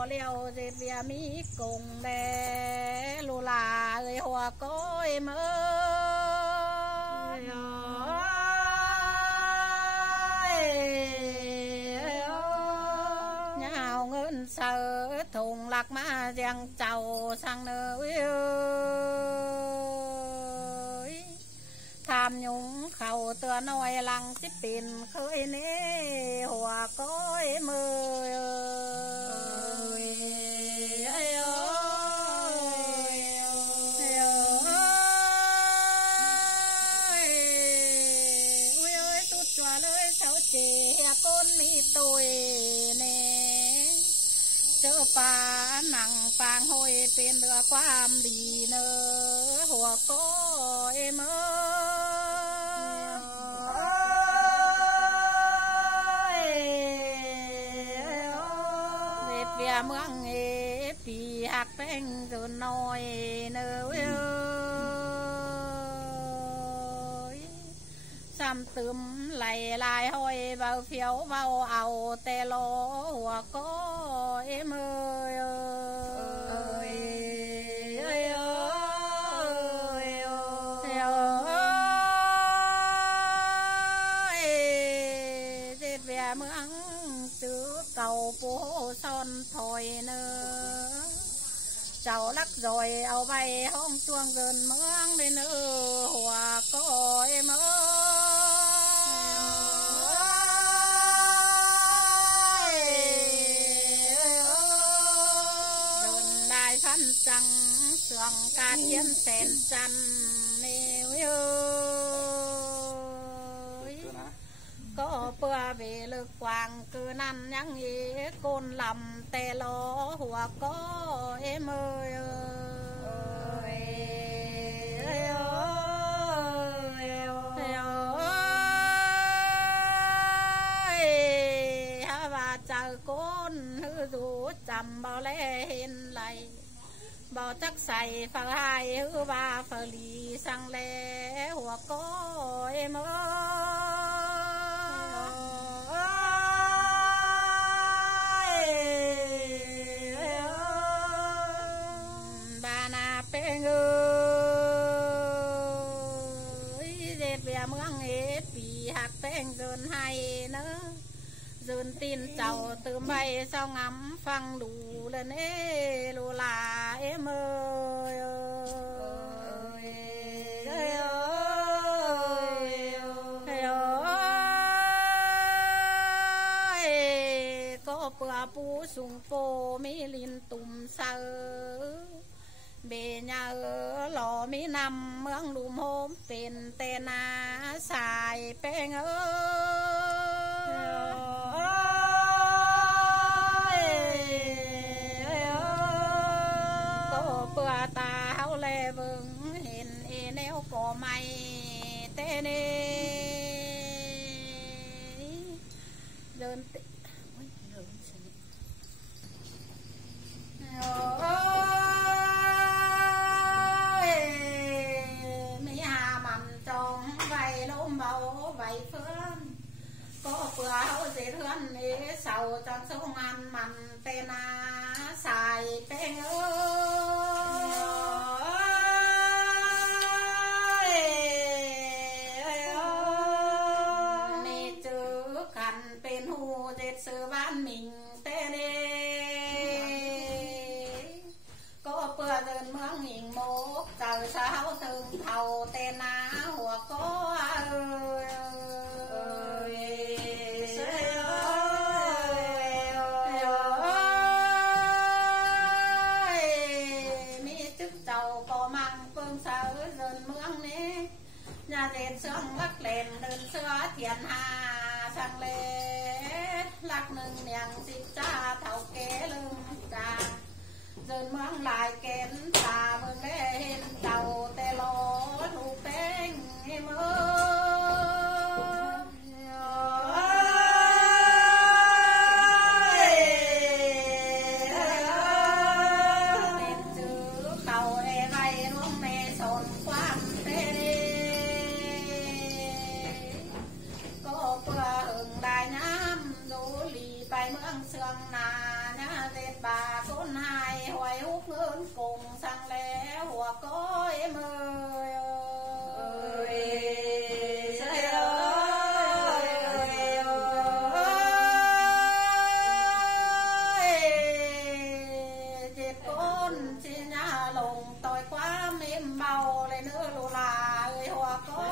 bỏ liều dệt vía mi cùng đê lù là ơi hoa cối mơ nhào ngân sờ thùng lạc má giang chầu sang nơi ơi tham nhung khẩu tựa nói lăng chích pin khơi nế hoa cối mơ con mi tôi nè chớ pa nặng phang hôi tiền đưa qua đi nơ hùa có em ơi về phía mương nghề pì hạc bánh rồi nói nơ xăm tươm lại lại hồi vào phiếu vào ảo tê lô hùa có em ơi ơi ơi ơi ơi dệt về mương tứ cầu phố son thôi nữa cháu lắc rồi ao bay hôm chuông gần mương bên nữa hùa có em ơi trăng sương ca thiên sen chăn nêu ơi có bữa về lực quang cứ năn nhắn ý côn lầm tê ló hùa có em ơi ơi ơi ơi ha và chờ côn hư dù chầm bao lê hình lại bao chắc xài phở hai hư ba phở lì sang lê hùa có em ơi bà nà bê ngơi dệt về mương nghề pì hạc bèn dơn hay nữa dơn tin cháu từ bay sao ngắm phăng đủ lên ê lù là em ơi ơi ơi ơi ơi có bữa pu sung po mi linh tùm sơ bề nhà lò mi nằm mương đùm hôm tiền tên à xài bèn bữa ta hao lê vững hình e nếu có mày tên đơn tị mấy hà mầm trong vầy lốm bầu vầy phương có bữa hao dễ hơn ế sầu trong sông ăn mầm tên à xài tên sự ban mình tên có bữa đơn mương hình mốt trời sao từng thầu tên á hùa có ơi mi chức tàu có măng phương sở đơn mương nế nhà đèn sương lắc lên đơn xưa thiền hà sang lê lắc nâng nèng xịt cha thảo kế lưng trà dần mương lại kén trà vườn lê hình tàu tê lô thu tên em ơi tên chữ cầu e vay nuông mê sồn quang tê có bữa hừng đại nhám du lì bài mương sương nà nhà dệt bà con hai hoài hút ngươn cùng sang lẽ hùa có em ơi ơi dệt con xin nhà lồng tỏi quá mềm bầu lại nữa lù là ơi hùa có